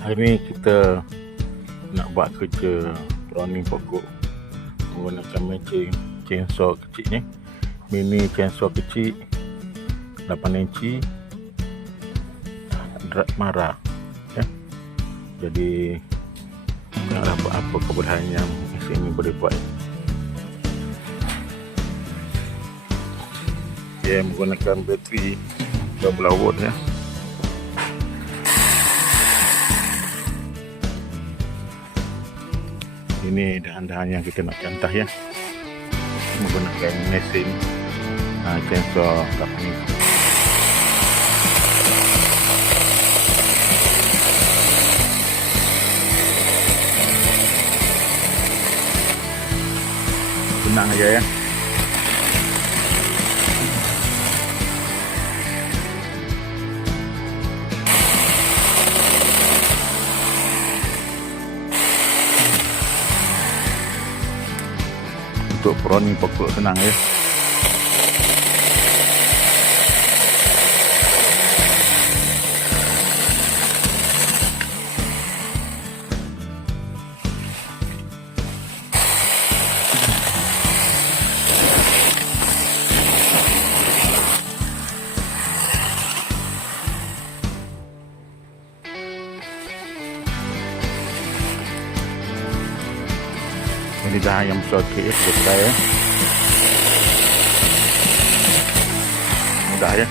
Hari ni kita nak buat kerja pruning pokok menggunakan mesin chainsaw kecil ni, mini chainsaw kecil 8 inci Drakmara ya. Jadi nak dapat apa kebolehan yang mesin ini boleh buat. Dia menggunakan bateri 12 volt ya. Ini dahan-dahan yang kita nak cantah ya, menggunakan mesin chainsaw 8 inci. Senang aja ya. Untuk pruning pokok senang ya. Ini dahan yang besar sikit ya, kita ya. Mudah ya.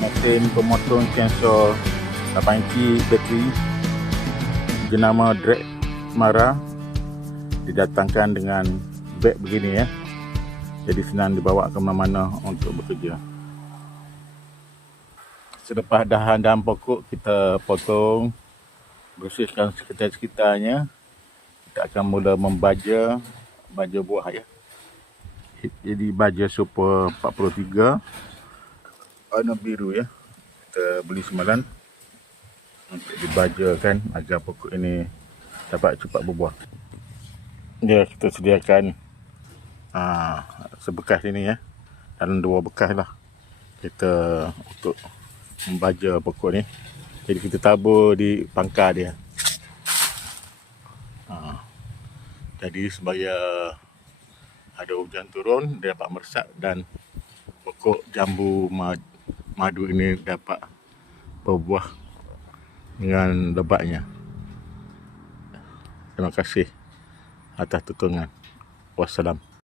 Mesin pemotong chainsaw 8 inci bateri jenama Drakmara, didatangkan dengan beg begini ya. Jadi senang dibawa ke mana-mana untuk bekerja. Selepas dahan-dahan pokok kita potong, bersihkan sekitar-sekitarnya, kita akan mula membaja buah ya. Jadi baja super 43 warna biru ya, kita beli semalam untuk dibajakan agar pokok ini dapat cepat berbuah. Ya, kita sediakan sebekas ini ya, dalam 2 bekas lah kita untuk membaja pokok ni. Jadi kita tabur di pangkal dia. Jadi supaya ada hujan turun, dia dapat meresap dan pokok jambu madu ini dapat berbuah dengan lebatnya. Terima kasih atas dukungan. Wassalam.